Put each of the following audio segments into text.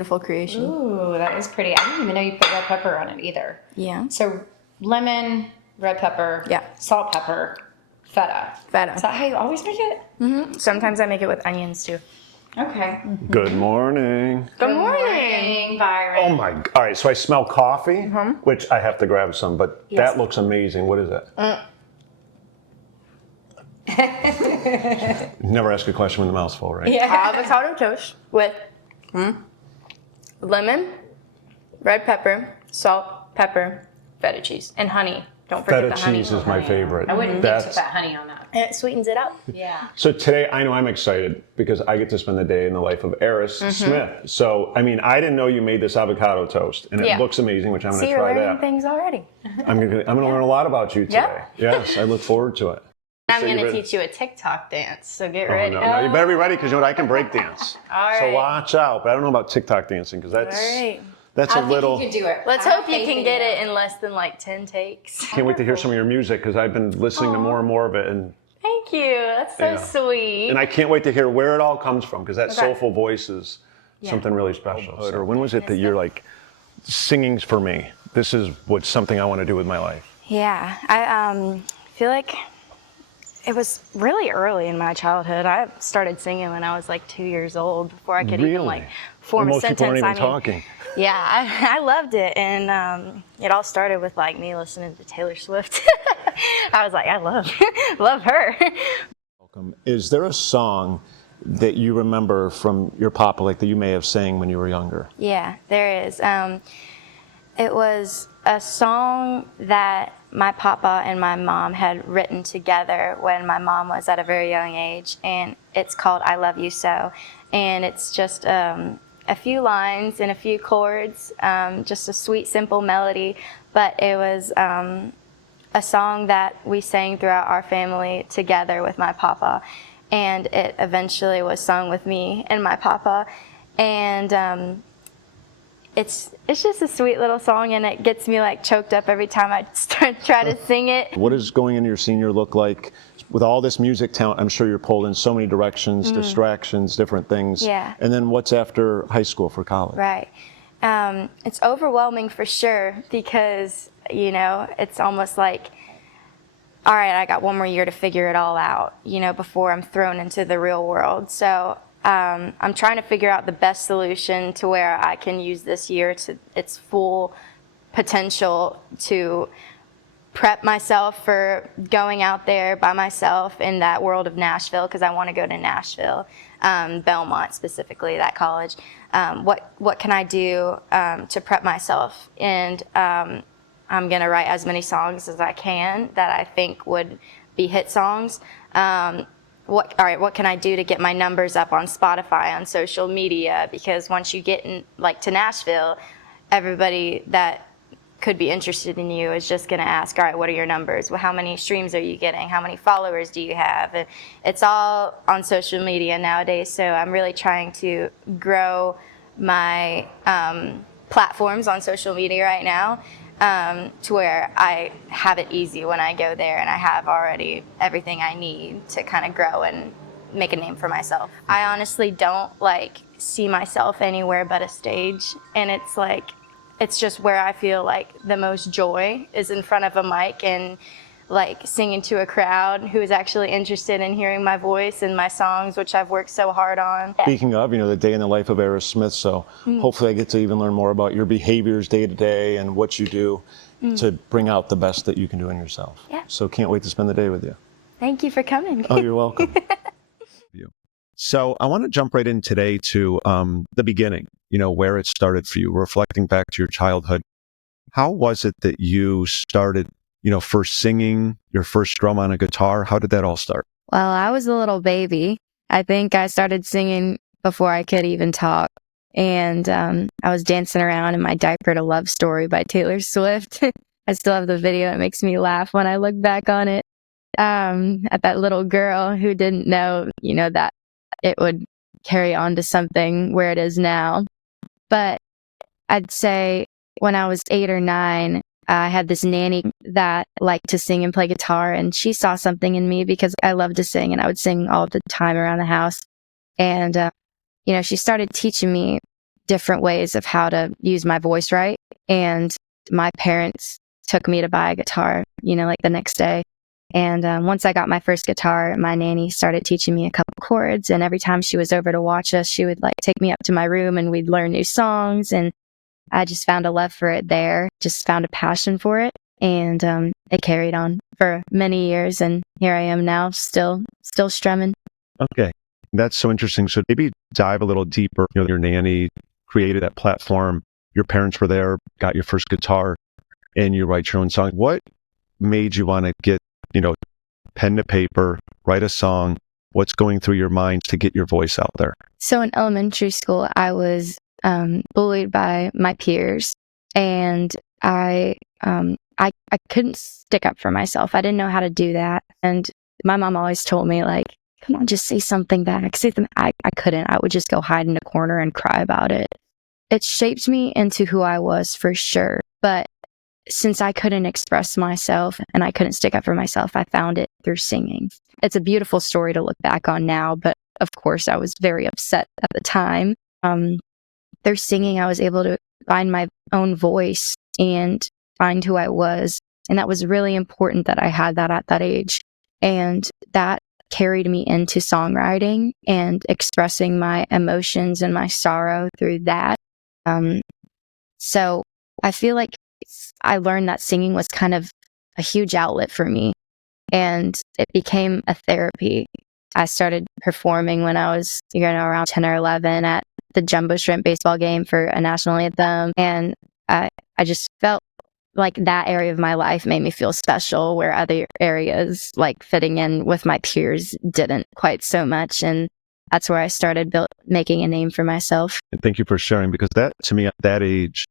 beautiful creation. Ooh, that is pretty. I didn't even know you put red pepper on it either. Yeah. So lemon, red pepper, salt, pepper, feta. Feta. Is that how you always make it? Mm-hmm. Sometimes I make it with onions too. Okay. Good morning. Good morning, Byron. Oh my, all right, so I smell coffee, which I have to grab some, but that looks amazing. What is it? Never ask a question when the mouth's full, right? Yeah. Avocado toast with lemon, red pepper, salt, pepper, feta cheese, and honey. Don't forget Feta the honey. cheese is my favorite. I wouldn't mix with that honey on that. And it sweetens it up. Yeah. So today, I know I'm excited because I get to spend the day in the life of Aris Smith. So, I mean, I didn't know you made this avocado toast, and it looks amazing, which I'm going to try you're learning that. things already. I'm going to learn a lot about you today. Yes, I look forward to it. I'm going to teach you a TikTok dance, so get ready. No, you better be ready because you know what, I can break dance. All right. So watch out, but I don't know about TikTok dancing because that's a little. I think you can do it. Let's hope you can get it in less than like 10 takes. Can't wait to hear some of your music because I've been listening to more and more of it, and Thank you. That's so sweet. and I can't wait to hear where it all comes from because that soulful voice is something really special. Or when was it that you're like, singing's for me? This is what's something I want to do with my life. Yeah, I feel like it was really early in my childhood. I started singing when I was like 2 years old before I could even like form a sentence. Most people aren't even talking. Yeah, I loved it, and it all started with like me listening to Taylor Swift. I was like, I love her. Welcome. Is there a song that you remember from your papa, like that you may have sang when you were younger? Yeah, there is. It was a song that my papa and my mom had written together when my mom was at a very young age, and it's called I Love You So. And it's just a few lines and a few chords, just a sweet, simple melody, but it was a song that we sang throughout our family together with my papa, and it eventually was sung with me and my papa, and it's just a sweet little song, and it gets me like choked up every time I try to sing it. What does going into your senior look like? With all this music talent, I'm sure you're pulled in so many directions, distractions, different things. Yeah. And then what's after high school for college? Right. It's overwhelming for sure because, you know, it's almost like, all right, I got one more year to figure it all out, you know, before I'm thrown into the real world. So I'm trying to figure out the best solution to where I can use this year to its full potential to prep myself for going out there by myself in that world of Nashville, because I want to go to Nashville, Belmont specifically, that college. What can I do to prep myself? And I'm going to write as many songs as I can that I think would be hit songs. What can I do to get my numbers up on Spotify, on social media? Because once you get to Nashville, everybody that could be interested in you is just going to ask, all right, what are your numbers? Well, how many streams are you getting? How many followers do you have? And it's all on social media nowadays, so I'm really trying to grow my platforms on social media right now to where I have it easy when I go there, and I have already everything I need to kind of grow and make a name for myself. I honestly don't see myself anywhere but a stage, and it's just where I feel like the most joy is in front of a mic and singing to a crowd who is actually interested in hearing my voice and my songs, which I've worked so hard on. Speaking of, the day in the life of Aris Smith, so hopefully I get to even learn more about your behaviors day to day and what you do to bring out the best that you can do in yourself. Yeah. So can't wait to spend the day with you. Thank you for coming. Oh, you're welcome. So I want to jump right in today to the beginning, where it started for you, reflecting back to your childhood. How was it that you started, first singing, your first drum on a guitar? How did that all start? Well, I was a little baby. I think I started singing before I could even talk. And I was dancing around in my diaper to Love Story by Taylor Swift. I still have the video. It makes me laugh when I look back on it. At that little girl who didn't know, that it would carry on to something where it is now. But I'd say when I was 8 or 9, I had this nanny that liked to sing and play guitar, and she saw something in me because I loved to sing, and I would sing all the time around the house. And, she started teaching me different ways of how to use my voice right. And my parents took me to buy a guitar, like the next day. And once I got my first guitar, my nanny started teaching me a couple chords. And every time she was over to watch us, she would like take me up to my room and we'd learn new songs. And I just found a love for it there, just found a passion for it. And it carried on for many years. And here I am now, still strumming. Okay. That's so interesting. So maybe dive a little deeper. Your nanny created that platform. Your parents were there, got your first guitar, and you write your own song. What made you want to get, pen to paper, write a song? What's going through your mind to get your voice out there? So in elementary school, I was bullied by my peers, and I couldn't stick up for myself. I didn't know how to do that. And my mom always told me, like, come on, just say something back. I couldn't. I would just go hide in a corner and cry about it. It shaped me into who I was for sure. But since I couldn't express myself and I couldn't stick up for myself, I found it through singing. It's a beautiful story to look back on now, but of course I was very upset at the time. Through singing, I was able to find my own voice and find who I was. And that was really important that I had that at that age. And that carried me into songwriting and expressing my emotions and my sorrow through that. So I feel like I learned that singing was kind of a huge outlet for me, and it became a therapy. I started performing when I was, around 10 or 11 at the Jumbo Shrimp baseball game for a national anthem. And I just felt like that area of my life made me feel special, where other areas, like fitting in with my peers, didn't quite so much. And that's where I started making a name for myself. And thank you for sharing, because that, to me, at that age,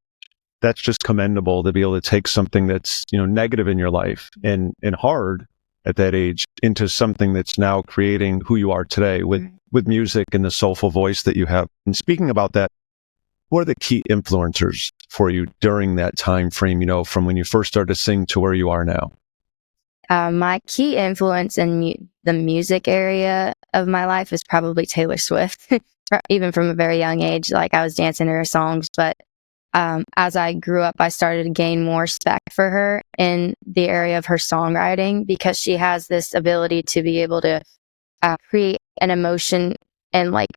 that's just commendable to be able to take something that's, negative in your life and hard at that age into something that's now creating who you are today with music and the soulful voice that you have. And speaking about that, what are the key influencers for you during that time frame, from when you first started to sing to where you are now? My key influence in the music area of my life is probably Taylor Swift. Even from a very young age, like I was dancing to her songs. But as I grew up, I started to gain more respect for her in the area of her songwriting, because she has this ability to be able to create an emotion and like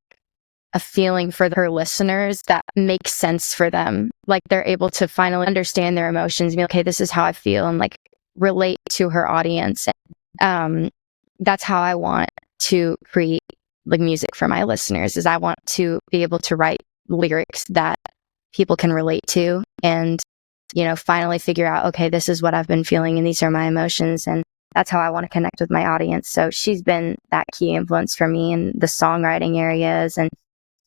a feeling for her listeners that makes sense for them. Like they're able to finally understand their emotions and be like, okay, this is how I feel, and like relate to her audience. That's how I want to create like music for my listeners, is I want to be able to write lyrics that people can relate to and, finally figure out, okay, this is what I've been feeling and these are my emotions. And that's how I want to connect with my audience. So she's been that key influence for me in the songwriting areas, and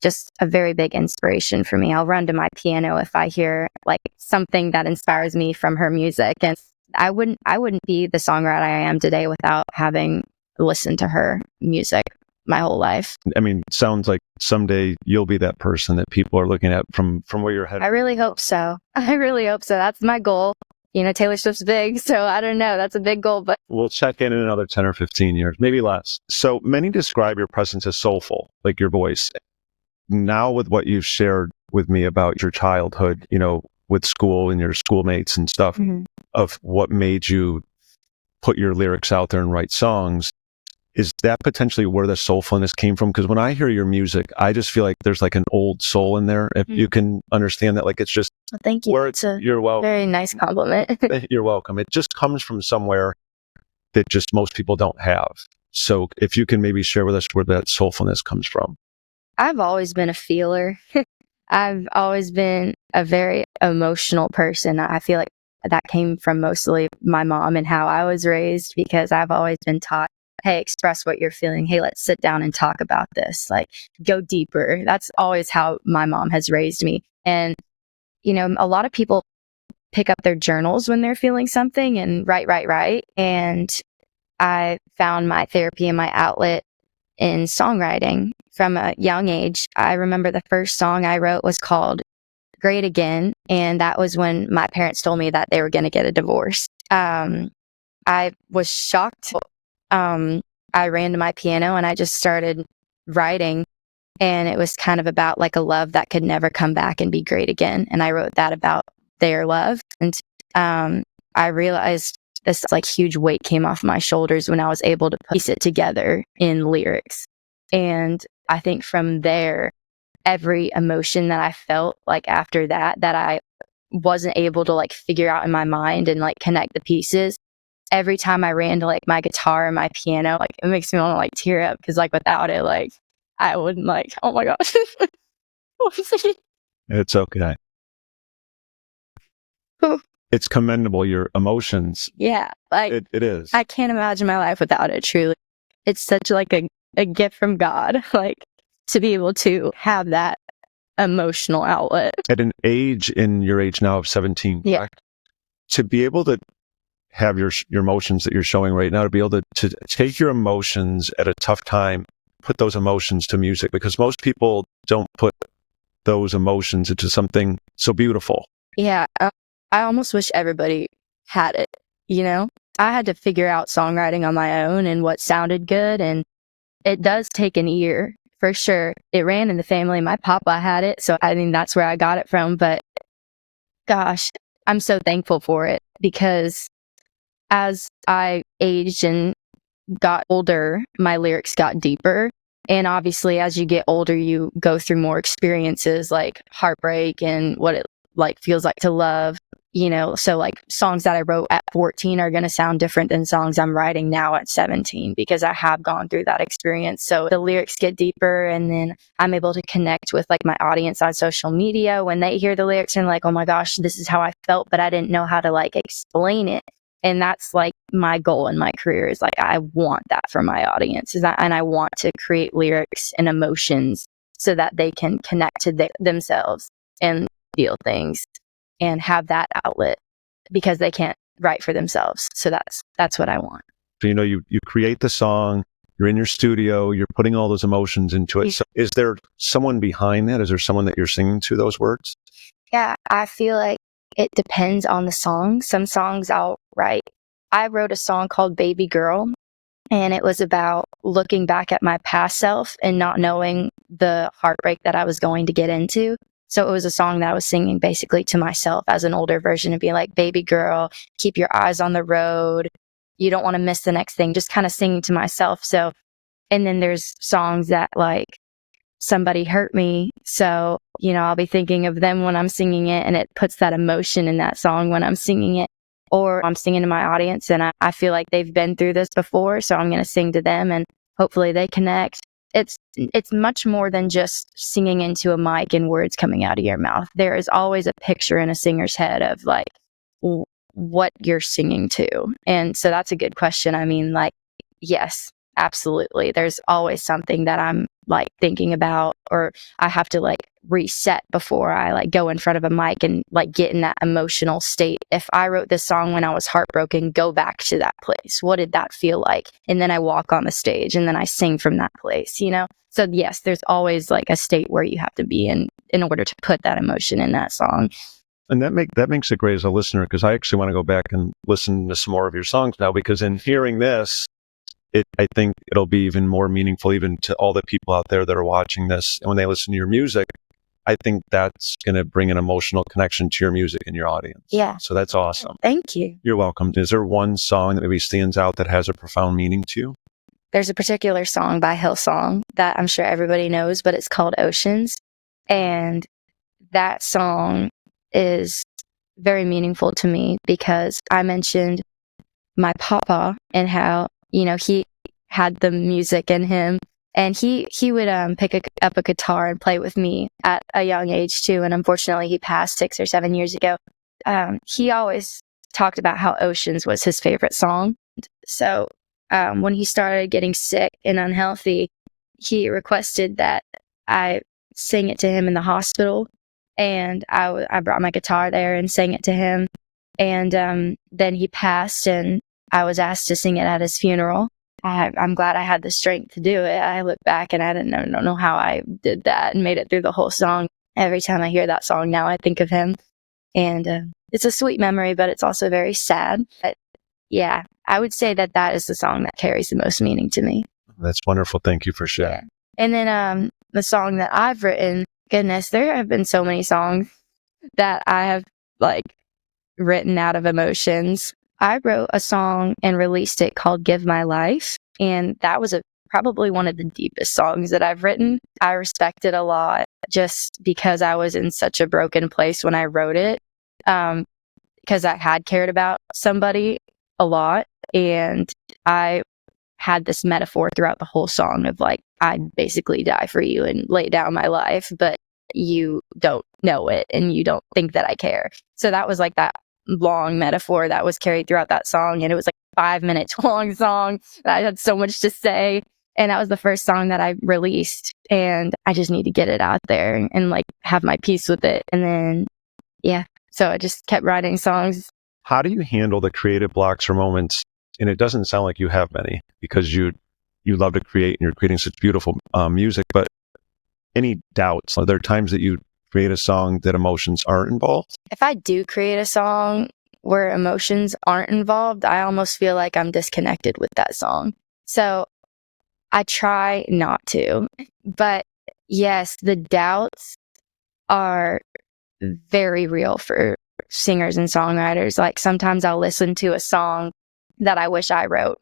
just a very big inspiration for me. I'll run to my piano if I hear like something that inspires me from her music. And I wouldn't be the songwriter I am today without having listened to her music my whole life. I mean, sounds like someday you'll be that person that people are looking at from where you're headed. I really hope so. That's my goal. Taylor Swift's big, so I don't know. That's a big goal, but we'll check in another 10 or 15 years, maybe less. So many describe your presence as soulful, like your voice. Now with what you've shared with me about your childhood, with school and your schoolmates and stuff, of what made you put your lyrics out there and write songs, is that potentially where the soulfulness came from? Because when I hear your music, I just feel like there's like an old soul in there. If you can understand that, like it's just, well, thank you. You're welcome. Very nice compliment. You're welcome. It just comes from somewhere that just most people don't have. So if you can maybe share with us where that soulfulness comes from. I've always been a feeler. I've always been a very emotional person. I feel like that came from mostly my mom and how I was raised, because I've always been taught, hey, express what you're feeling. Hey, let's sit down and talk about this. Like, go deeper. That's always how my mom has raised me. And, a lot of people pick up their journals when they're feeling something and write. And I found my therapy and my outlet in songwriting from a young age. I remember the first song I wrote was called Great Again. And that was when my parents told me that they were going to get a divorce. I was shocked. I ran to my piano and I just started writing. And it was kind of about like a love that could never come back and be great again. And I wrote that about their love. And I realized this like huge weight came off my shoulders when I was able to piece it together in lyrics. And I think from there, every emotion that I felt like after that I wasn't able to like figure out in my mind and like connect the pieces. Every time I ran to like my guitar and my piano, like it makes me want to like tear up because like without it, like I wouldn't like, oh my gosh. It's okay. It's commendable, your emotions. Yeah, like it is. I can't imagine my life without it, truly. It's such like a gift from God, like to be able to have that emotional outlet. At an age in your age now of 17, yeah. correct? To be able to have your emotions that you're showing right now, to be able to take your emotions at a tough time, put those emotions to music, because most people don't put those emotions into something so beautiful. Yeah, I almost wish everybody had it, you know? I had to figure out songwriting on my own and what sounded good, and it does take an ear, for sure. It ran in the family. My papa had it, so I mean, that's where I got it from, but gosh, I'm so thankful for it because as I aged and got older, my lyrics got deeper. And obviously, as you get older, you go through more experiences like heartbreak and what it like feels like to love, you know. So like songs that I wrote at 14 are going to sound different than songs I'm writing now at 17 because I have gone through that experience. So the lyrics get deeper, and then I'm able to connect with like my audience on social media when they hear the lyrics and like, oh my gosh, this is how I felt, but I didn't know how to like explain it. And that's like my goal in my career is like, I want that for my audience and I want to create lyrics and emotions so that they can connect to themselves and feel things and have that outlet because they can't write for themselves. So that's what I want. So, you know, you create the song, you're in your studio, you're putting all those emotions into it. So is there someone behind that? Is there someone that you're singing to those words? Yeah, I feel like it depends on the song. Some songs I'll write. I wrote a song called Baby Girl, and it was about looking back at my past self and not knowing the heartbreak that I was going to get into. So it was a song that I was singing basically to myself as an older version and being like, baby girl, keep your eyes on the road. You don't want to miss the next thing. Just kind of singing to myself. So, and then there's songs that like, somebody hurt me. So, you know, I'll be thinking of them when I'm singing it, and it puts that emotion in that song when I'm singing it. Or I'm singing to my audience and I feel like they've been through this before, so I'm going to sing to them and hopefully they connect. It's much more than just singing into a mic and words coming out of your mouth. There is always a picture in a singer's head of like what you're singing to. And so that's a good question. I mean, like, yes, absolutely. There's always something that I'm like thinking about, or I have to like reset before I like go in front of a mic and like get in that emotional state. If I wrote this song when I was heartbroken, go back to that place. What did that feel like? And then I walk on the stage and then I sing from that place, you know? So yes, there's always like a state where you have to be in order to put that emotion in that song. And that makes it great as a listener, because I actually want to go back and listen to some more of your songs now, because in hearing this, I think it'll be even more meaningful even to all the people out there that are watching this. And when they listen to your music, I think that's going to bring an emotional connection to your music and your audience. Yeah. So that's awesome. Thank you. You're welcome. Is there one song that maybe stands out that has a profound meaning to you? There's a particular song by Hillsong that I'm sure everybody knows, but it's called Oceans. And that song is very meaningful to me because I mentioned my papa and how, you know, he had the music in him, and he would pick up a guitar and play with me at a young age too. And unfortunately, he passed 6 or 7 years ago. He always talked about how Oceans was his favorite song. So when he started getting sick and unhealthy, he requested that I sing it to him in the hospital. And I brought my guitar there and sang it to him. And then he passed, and I was asked to sing it at his funeral. I'm glad I had the strength to do it. I look back and I don't know how I did that and made it through the whole song. Every time I hear that song now, I think of him. And it's a sweet memory, but it's also very sad. But yeah, I would say that is the song that carries the most meaning to me. That's wonderful. Thank you for sharing. Yeah. And then the song that I've written, goodness, there have been so many songs that I have like written out of emotions. I wrote a song and released it called Give My Life. And that was probably one of the deepest songs that I've written. I respect it a lot just because I was in such a broken place when I wrote it. Because I had cared about somebody a lot. And I had this metaphor throughout the whole song of like, I'd basically die for you and lay down my life, but you don't know it and you don't think that I care. So that was like that long metaphor that was carried throughout that song. And it was like 5 minutes long song. I had so much to say. And that was the first song that I released. And I just need to get it out there and like have my peace with it. And then, yeah. So I just kept writing songs. How do you handle the creative blocks or moments? And it doesn't sound like you have many because you love to create and you're creating such beautiful music, but any doubts? Are there times that you create a song that emotions aren't involved? If I do create a song where emotions aren't involved, I almost feel like I'm disconnected with that song. So I try not to. But yes, the doubts are very real for singers and songwriters. Like sometimes I'll listen to a song that I wish I wrote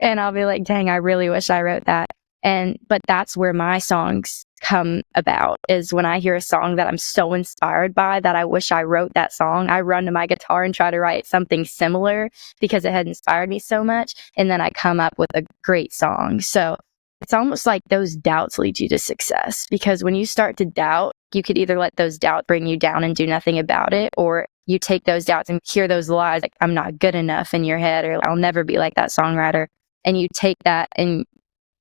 and I'll be like, dang, I really wish I wrote that. But that's where my songs come about, is when I hear a song that I'm so inspired by that I wish I wrote that song. I run to my guitar and try to write something similar because it had inspired me so much. And then I come up with a great song. So it's almost like those doubts lead you to success, because when you start to doubt, you could either let those doubts bring you down and do nothing about it, or you take those doubts and hear those lies like, I'm not good enough in your head, or I'll never be like that songwriter. And you take that and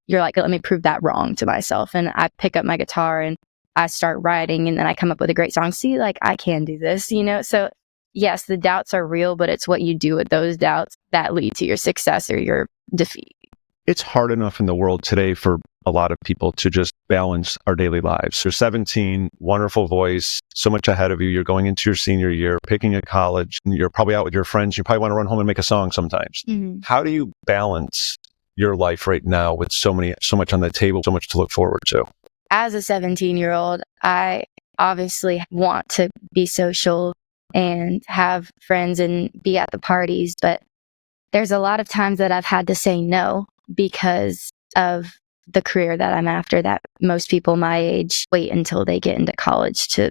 you're like, let me prove that wrong to myself. And I pick up my guitar and I start writing, and then I come up with a great song. See, like, I can do this, you know? So yes, the doubts are real, but it's what you do with those doubts that lead to your success or your defeat. It's hard enough in the world today for a lot of people to just balance our daily lives. You're 17, wonderful voice, so much ahead of you. You're going into your senior year, picking a college, and you're probably out with your friends. You probably want to run home and make a song sometimes. Mm-hmm. How do you balance your life right now with so much on the table, so much to look forward to? As a 17-year-old, I obviously want to be social and have friends and be at the parties, but there's a lot of times that I've had to say no because of the career that I'm after, that most people my age wait until they get into college to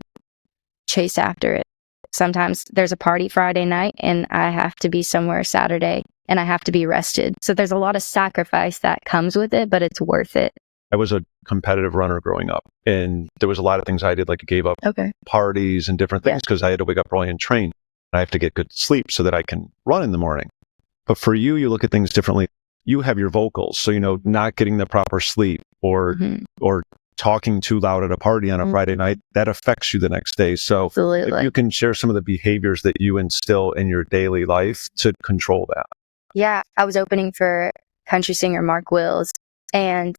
chase after it. Sometimes there's a party Friday night and I have to be somewhere Saturday and I have to be rested. So there's a lot of sacrifice that comes with it, but it's worth it. I was a competitive runner growing up, and there was a lot of things I did, like I gave up parties and different things because I had to wake up early and train. I have to get good sleep so that I can run in the morning. But for you, you look at things differently. You have your vocals, so not getting the proper sleep or talking too loud at a party on a Friday night, that affects you the next day. So Absolutely. If you can share some of the behaviors that you instill in your daily life to control that. Yeah, I was opening for country singer Mark Wills, and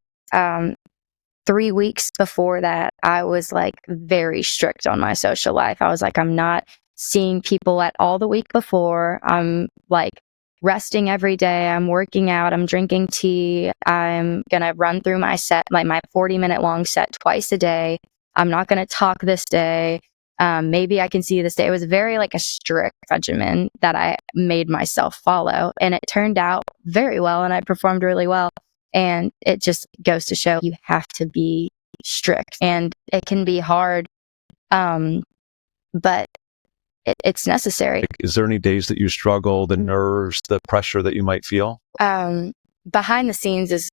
3 weeks before that, I was like very strict on my social life. I was like, I'm not seeing people at all the week before. I'm like resting every day. I'm working out. I'm drinking tea. I'm going to run through my set, like my 40-minute long set twice a day. I'm not going to talk this day. Maybe I can see you this day. It was very like a strict regimen that I made myself follow. And it turned out very well, and I performed really well. And it just goes to show you have to be strict, and it can be hard, but it's necessary. Is there any days that you struggle, the nerves, the pressure that you might feel? Behind the scenes is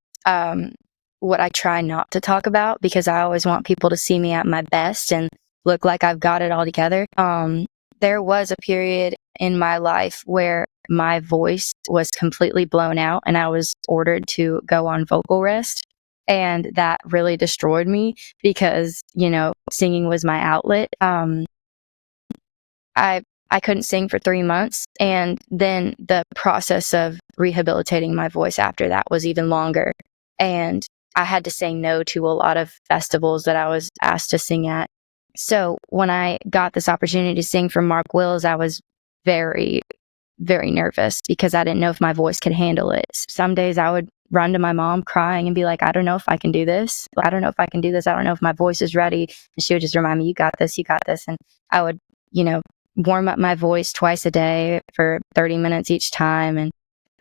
what I try not to talk about, because I always want people to see me at my best and look like I've got it all together. There was a period in my life where my voice was completely blown out and I was ordered to go on vocal rest. And that really destroyed me because, singing was my outlet. I couldn't sing for 3 months. And then the process of rehabilitating my voice after that was even longer. And I had to say no to a lot of festivals that I was asked to sing at. So when I got this opportunity to sing for Mark Wills, I was very, very nervous because I didn't know if my voice could handle it. Some days I would run to my mom crying and be like, I don't know if I can do this. I don't know if I can do this. I don't know if my voice is ready. And she would just remind me, you got this, you got this. And I would, warm up my voice twice a day for 30 minutes each time. And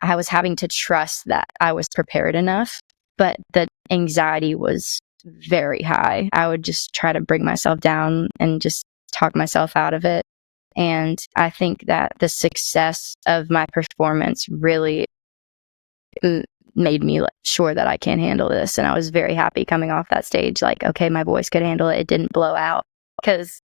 I was having to trust that I was prepared enough, but the anxiety was very high. I would just try to bring myself down and just talk myself out of it. And I think that the success of my performance really made me sure that I can handle this. And I was very happy coming off that stage, like, okay, my voice could handle it. It didn't blow out. Because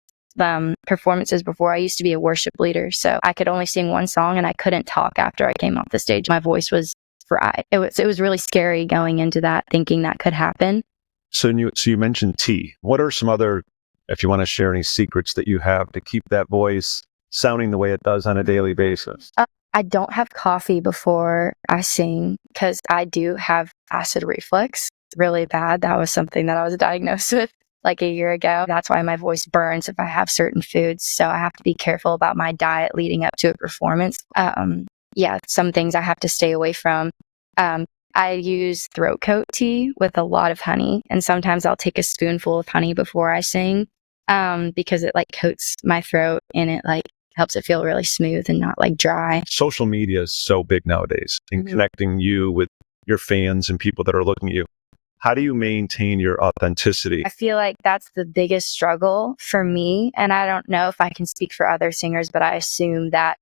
performances before, I used to be a worship leader. So I could only sing one song and I couldn't talk after I came off the stage. My voice was fried. It was really scary going into that, thinking that could happen. So you mentioned tea. What are some other, if you want to share any secrets that you have to keep that voice sounding the way it does on a daily basis? I don't have coffee before I sing because I do have acid reflux really bad. That was something that I was diagnosed with like a year ago. That's why my voice burns if I have certain foods. So I have to be careful about my diet leading up to a performance. Some things I have to stay away from. I use throat coat tea with a lot of honey, and sometimes I'll take a spoonful of honey before I sing because it like coats my throat and it like helps it feel really smooth and not like dry. Social media is so big nowadays in connecting you with your fans and people that are looking at you. How do you maintain your authenticity? I feel like that's the biggest struggle for me. And I don't know if I can speak for other singers, but I assume that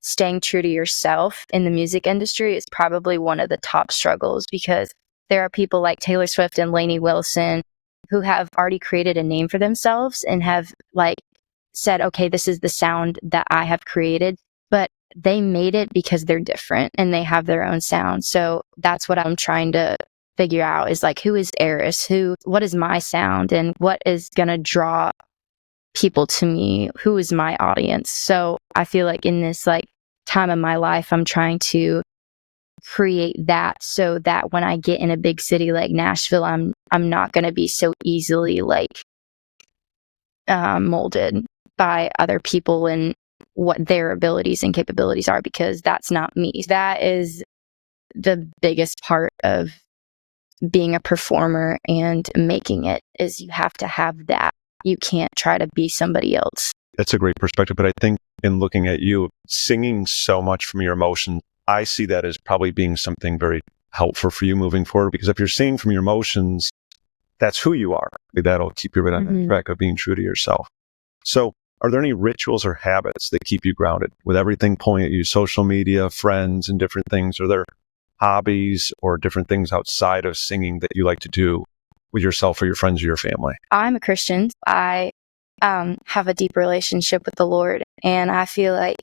staying true to yourself in the music industry is probably one of the top struggles, because there are people like Taylor Swift and Lainey Wilson who have already created a name for themselves and have like said, okay, this is the sound that I have created, but they made it because they're different and they have their own sound. So that's what I'm trying to figure out, is like, who is Aris? What is my sound and what is going to draw people to me? Who is my audience? So I feel like in this like time of my life, I'm trying to create that so that when I get in a big city like Nashville, I'm not going to be so easily like molded by other people and what their abilities and capabilities are, because that's not me. That is the biggest part of being a performer and making it, is you have to have that. You can't try to be somebody else. That's a great perspective. But I think in looking at you, singing so much from your emotions, I see that as probably being something very helpful for you moving forward. Because if you're singing from your emotions, that's who you are. That'll keep you right on the track of being true to yourself. So are there any rituals or habits that keep you grounded with everything pulling at you, social media, friends, and different things? Are there hobbies or different things outside of singing that you like to do with yourself or your friends or your family? I'm a Christian. I have a deep relationship with the Lord, and I feel like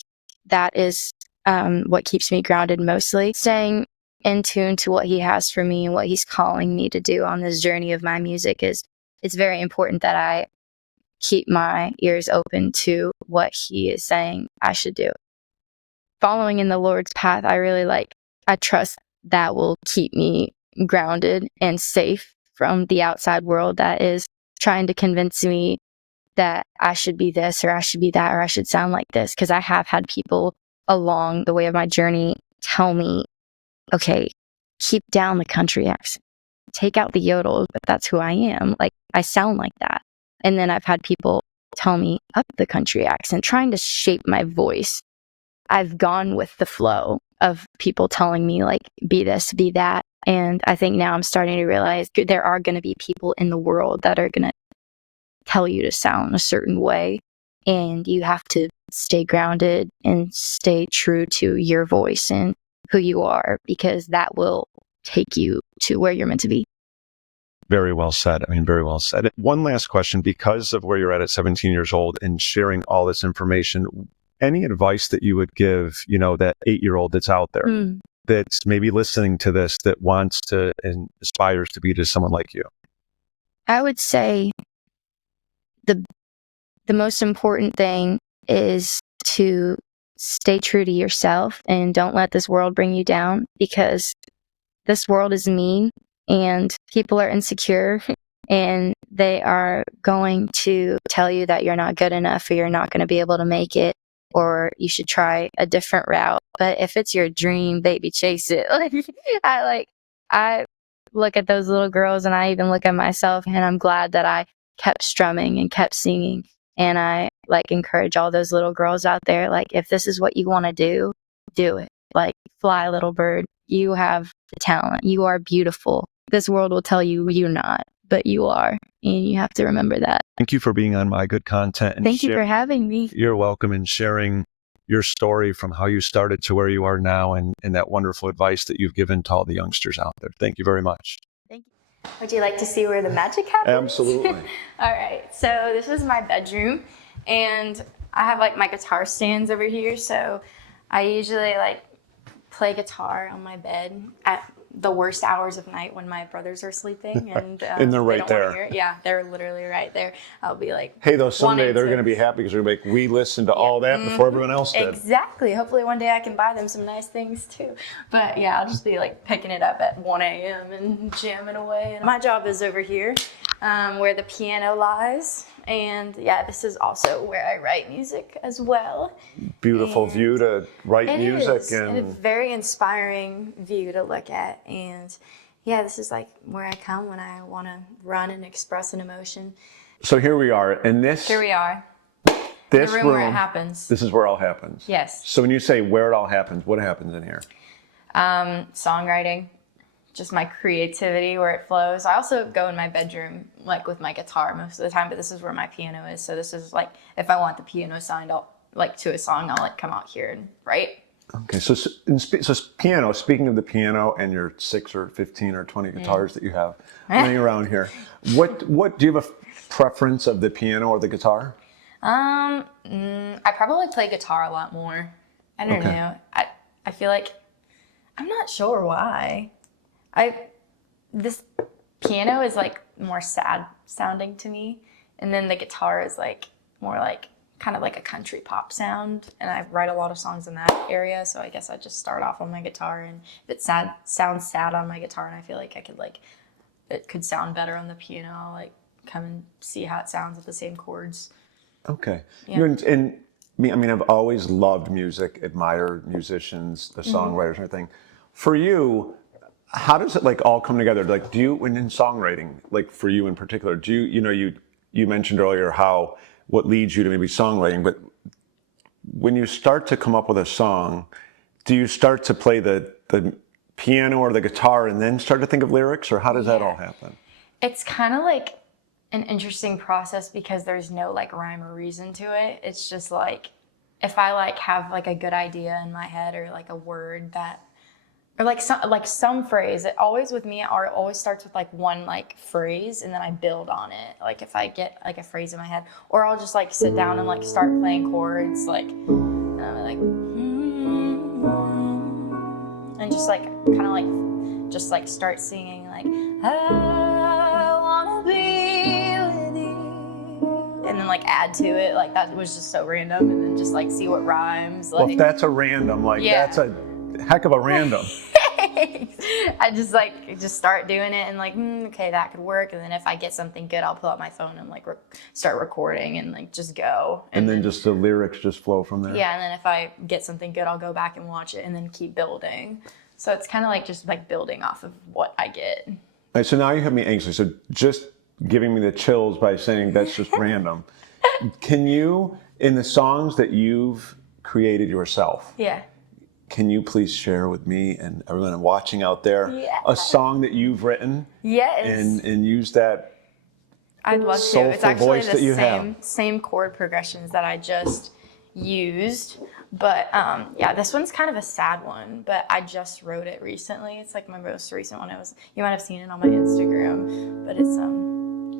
that is what keeps me grounded mostly. Staying in tune to what He has for me and what He's calling me to do on this journey of my music it's very important that I keep my ears open to what He is saying I should do. Following in the Lord's path, I trust that will keep me grounded and safe from the outside world that is trying to convince me that I should be this or I should be that or I should sound like this. Because I have had people along the way of my journey tell me, okay, keep down the country accent, take out the yodel, but that's who I am. Like, I sound like that. And then I've had people tell me up the country accent, trying to shape my voice. I've gone with the flow of people telling me, like, be this, be that. And I think now I'm starting to realize there are going to be people in the world that are going to tell you to sound a certain way. And you have to stay grounded and stay true to your voice and who you are, because that will take you to where you're meant to be. Very well said. Very well said. One last question, because of where you're at 17 years old and sharing all this information, any advice that you would give, that 8-year-old that's out there that's maybe listening to this, that wants to and aspires to be to someone like you? I would say the most important thing is to stay true to yourself and don't let this world bring you down, because this world is mean and people are insecure and they are going to tell you that you're not good enough or you're not going to be able to make it, or you should try a different route. But if it's your dream, baby, chase it. I look at those little girls and I even look at myself, and I'm glad that I kept strumming and kept singing. And I like encourage all those little girls out there, like, if this is what you want to do it. Like, fly, little bird. You have the talent. You are beautiful. This world will tell you you're not, but you are. And you have to remember that. Thank you for being on My Good Content. And Thank you for having me. You're welcome, and sharing your story from how you started to where you are now, and that wonderful advice that you've given to all the youngsters out there. Thank you very much. Thank you. Would you like to see where the magic happens? Absolutely. All right. So this is my bedroom, and I have like my guitar stands over here. So I usually like play guitar on my bed at the worst hours of night when my brothers are sleeping, and they're right there. Yeah, they're literally right there. I'll be like, hey, though, someday they're going to be happy because they're like, we listened to all that before everyone else did. Exactly. Hopefully one day I can buy them some nice things too. But yeah, I'll just be like picking it up at 1 a.m. and jamming away. And my job is over here, where the piano lies. And yeah, this is also where I write music as well. Beautiful view to write music. And a very inspiring view to look at. And yeah, this is like where I come when I want to run and express an emotion. So here we are. And Here we are. This the room where it happens. This is where it all happens. Yes. So when you say where it all happens, what happens in here? Songwriting. Just my creativity, where it flows. I also go in my bedroom like with my guitar most of the time, but this is where my piano is. So this is like, if I want the piano signed up like to a song, I'll like come out here and write. Okay, so piano, speaking of the piano and your 6 or 15 or 20 guitars that you have laying around here, what do you have a preference of the piano or the guitar? I probably play guitar a lot more. I don't know. I feel like, I'm not sure why. This piano is like more sad sounding to me, and then the guitar is like more like kind of like a country pop sound, and I write a lot of songs in that area, so I guess I just start off on my guitar, and if it sounds sad on my guitar and I feel like it could sound better on the piano, I'll like come and see how it sounds with the same chords. Okay. Yeah. And I mean, I've always loved music, admire musicians, the songwriters and everything. For you, how does it like all come together? Like, do you, when in songwriting, like for you in particular, do you mentioned earlier what leads you to maybe songwriting, but when you start to come up with a song, do you start to play the piano or the guitar and then start to think of lyrics, or how does that all happen? It's kind of like an interesting process because there's no like rhyme or reason to it. It's just like, if I like have like a good idea in my head, or like a word that, or like some phrase, it always with me, it always starts with like one like phrase, and then I build on it. Like if I get like a phrase in my head, or I'll just like sit down and like start playing chords, like, and I'm like, and just like kind of like just like start singing like, I wanna be with you, and then like add to it. Like that was just so random, and then just like see what rhymes. Like, well, if that's a random, like that's a heck of a random. I just start doing it and like, okay, that could work. And then if I get something good, I'll pull out my phone and like start recording and like just go. And then just the lyrics just flow from there. Yeah, and then if I get something good, I'll go back and watch it and then keep building. So it's kind of like just like building off of what I get. All right, so now you have me anxious. So just giving me the chills by saying that's just random. Can you, in the songs that you've created yourself, can you please share with me and everyone watching out there a song that you've written? Yes. And use that I'd love to. It's actually voice that you the same chord progressions that I just used. But yeah, this one's kind of a sad one, but I just wrote it recently. It's like my most recent one. You might have seen it on my Instagram, but it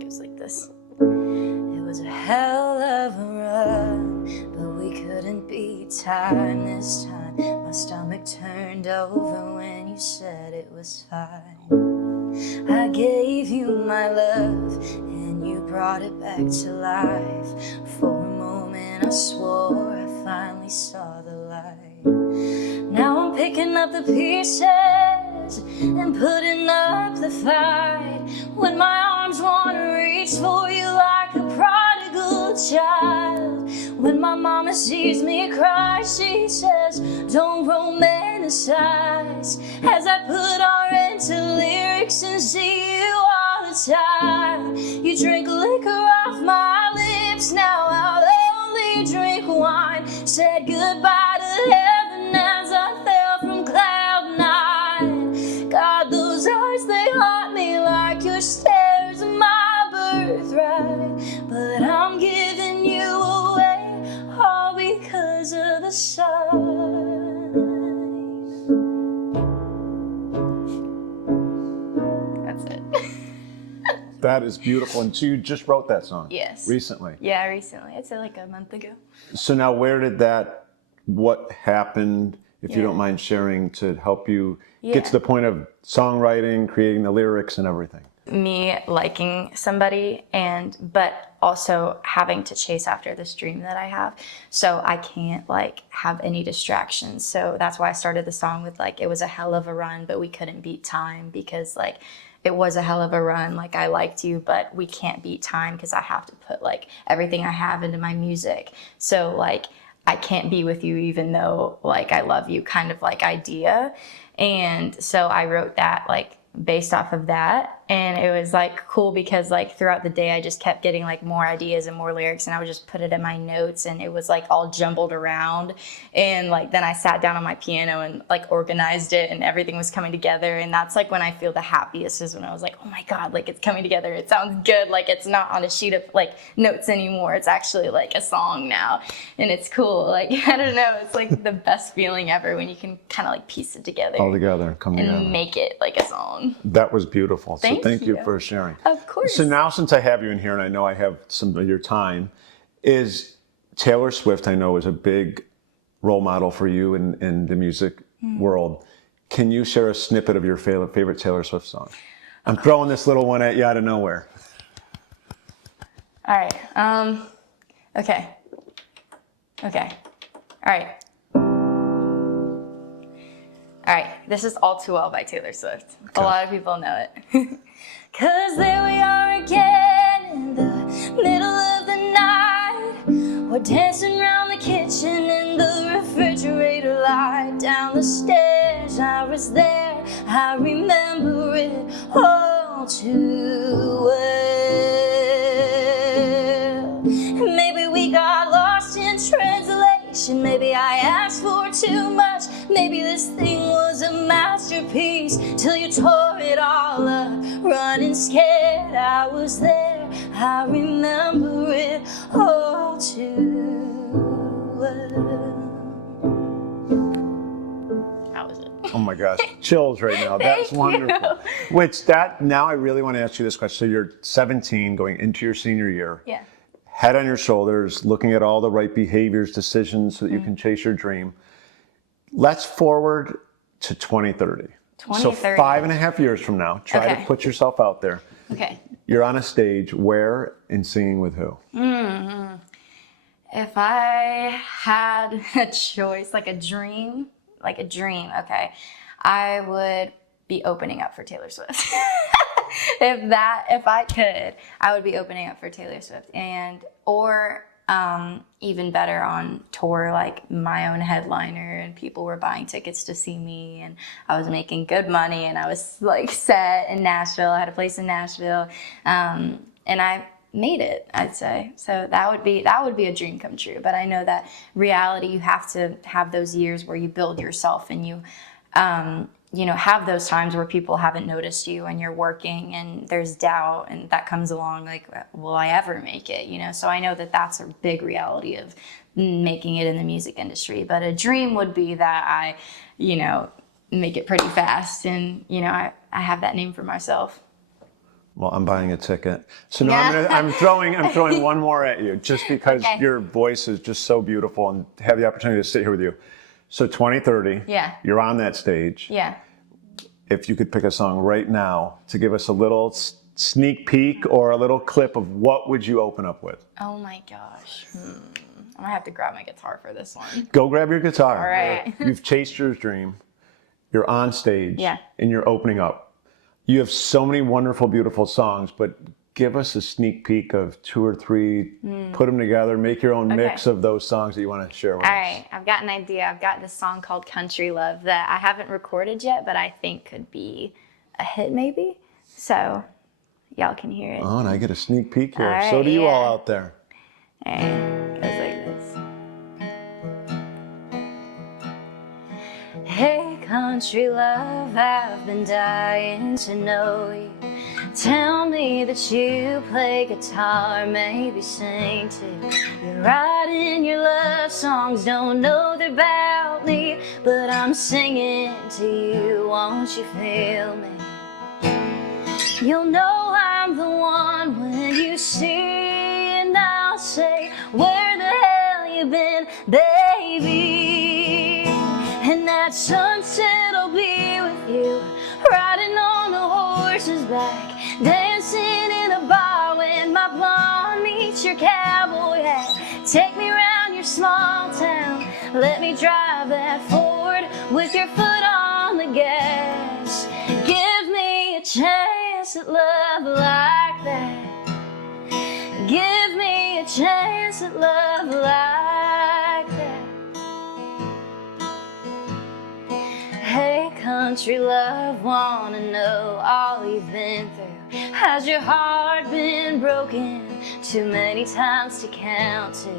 goes like this. It was a hell of a run, but we couldn't beat time this time. My stomach turned over when you said it was fine. I gave you my love, and you brought it back to life. For a moment I swore I finally saw the light. Now I'm picking up the pieces and putting up the fight. When my arms want to reach for you like a prodigal child. When my mama sees me cry, she says, don't romanticize. As I put our end to lyrics and see you all the time. You drink liquor off my lips, now I'll only drink wine. Said goodbye to heaven as I fell from cloud nine. God, those eyes, they haunt me like your stares are my birthright. But I'm giving you away, all because of the signs. That's it. That is beautiful. And so you just wrote that song? Yes. Recently? Yeah, recently. I'd say like a month ago. So now what happened, if you don't mind sharing, to help you get to the point of songwriting, creating the lyrics and everything? Me liking somebody, but also having to chase after this dream that I have. So I can't like have any distractions. So that's why I started the song with like, it was a hell of a run, but we couldn't beat time, because like it was a hell of a run. Like, I liked you, but we can't beat time because I have to put like everything I have into my music. So like, I can't be with you even though like I love you kind of like idea. And so I wrote that like based off of that. And it was like cool because like throughout the day I just kept getting like more ideas and more lyrics, and I would just put it in my notes, and it was like all jumbled around. And like then I sat down on my piano and like organized it, and everything was coming together. And that's like when I feel the happiest, is when I was like, oh my God, like it's coming together. It sounds good. Like it's not on a sheet of like notes anymore. It's actually like a song now. And it's cool. Like, I don't know. It's like the best feeling ever when you can kind of like piece it together. All together, come together. And make it like a song. That was beautiful. Thank you you for sharing. Of course. So now, since I have you in here and I know I have some of your time, is Taylor Swift, I know, is a big role model for you in the music world. Can you share a snippet of your favorite Taylor Swift song? I'm throwing this little one at you out of nowhere. All right. Okay. All right. All right, this is All Too Well by Taylor Swift. Okay. A lot of people know it. 'Cause there we are again in the middle of the night. We're dancing around the kitchen in the refrigerator light. Down the stairs, I was there. I remember it all too well. Maybe we got lost in translation. Maybe I asked for too much. Maybe this thing was a masterpiece till you tore it all up. Running scared, I was there. I remember it all too well. How was it? Oh my gosh, chills right now. That's Thank wonderful. Now I really want to ask you this question. So you're 17 going into your senior year. Yeah. Head on your shoulders, looking at all the right behaviors, decisions so that you can chase your dream. Let's forward to 2030. 2030. So 5.5 years from now, try to put yourself out there. Okay. You're on a stage, where and singing with who? If I had a choice, like a dream, okay, I would be opening up for Taylor Swift. If I could, I would be opening up for Taylor Swift, or even better on tour, like my own headliner, and people were buying tickets to see me, and I was making good money, and I was like set in Nashville. I had a place in Nashville, and I made it, I'd say. So that would be a dream come true. But I know that reality, you have to have those years where you build yourself, and you have those times where people haven't noticed you and you're working and there's doubt, and that comes along like, will I ever make it? So I know that that's a big reality of making it in the music industry. But a dream would be that I, make it pretty fast, and, I have that name for myself. Well, I'm buying a ticket. So now I'm throwing one more at you, just because your voice is just so beautiful, and to have the opportunity to sit here with you. So 2030, you're on that stage. Yeah. If you could pick a song right now to give us a little sneak peek or a little clip of, what would you open up with? Oh my gosh. I'm gonna have to grab my guitar for this one. Go grab your guitar. All right. You've chased your dream. You're on stage. Yeah. And you're opening up. You have so many wonderful, beautiful songs, but give us a sneak peek of 2 or 3, put them together, make your own mix of those songs that you want to share with us. All right, I've got an idea. I've got this song called Country Love that I haven't recorded yet, but I think could be a hit maybe. So y'all can hear it. Oh, and I get a sneak peek here. All right, So do you all yeah. out there. All right, it goes like this. Hey, country love, I've been dying to know you. Tell me that you play guitar, maybe sing too. You're writing your love songs, don't know they're about me, but I'm singing to you, won't you feel me? You'll know I'm the one when you see, and I'll say, where the hell you been, baby? And that sunset'll be with you, riding on the horse's back, dancing in a bar when my blonde meets your cowboy hat. Take me around your small town, let me drive that Ford with your foot on the gas. Give me a chance at love like that. Give me a chance at love like that. Hey, country love, wanna know all you've been through. Has your heart been broken too many times to count to?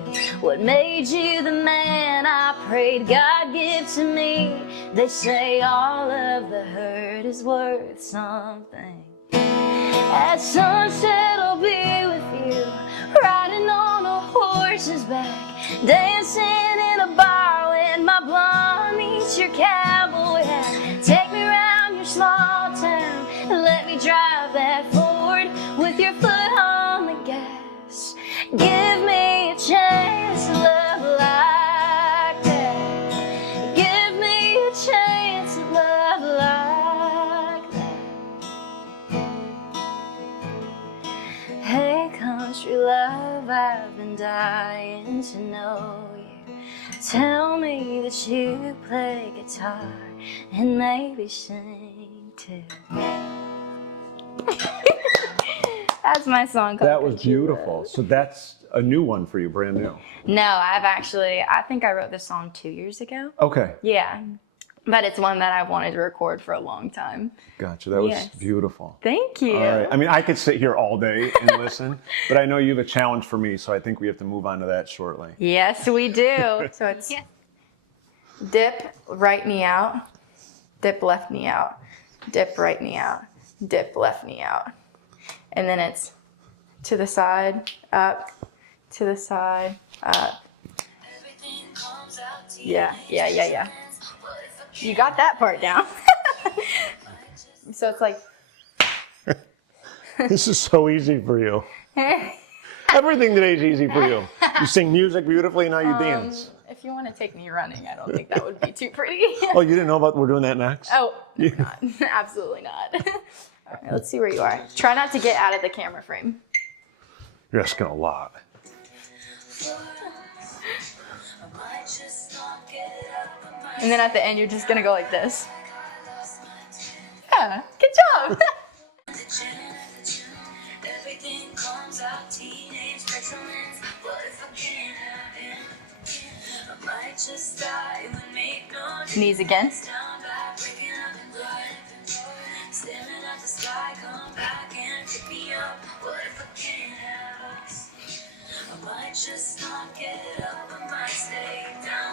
What made you the man I prayed God give to me? They say all of the hurt is worth something. At sunset I'll be with you, riding on a horse's back, dancing in a bar when my blonde meets your cowboy hat. Take me around your small town, let me drive that Ford with your foot on the gas. Give me a chance to love like that. Give me a chance to love like that. Hey, country love, I've been dying to know you. Tell me that you play guitar and maybe sing too. That's my song called That was Country beautiful. Love. So that's a new one for you, brand new. No, I think I wrote this song 2 years ago. Okay. Yeah. But it's one that I've wanted to record for a long time. Gotcha. That was Yes. beautiful. Thank you. All right. I mean, I could sit here all day and listen, but I know you have a challenge for me, so I think we have to move on to that shortly. Yes, we do. So it's dip right knee out, dip left knee out, dip right knee out, dip left knee out. And then it's to the side, up, to the side, up. Yeah. You got that part down. So it's like, This is so easy for you. Everything today is easy for you. You sing music beautifully, now you dance. if you want to take me running, I don't think that would be too pretty. Oh, you didn't know about we're doing that next? Oh, no, not. Absolutely not. All right, let's see where you are. Try not to get out of the camera frame. You're asking a lot. And then at the end, you're just going to go like this. Yeah, good job. Knees again. Just not get up, I might stay down.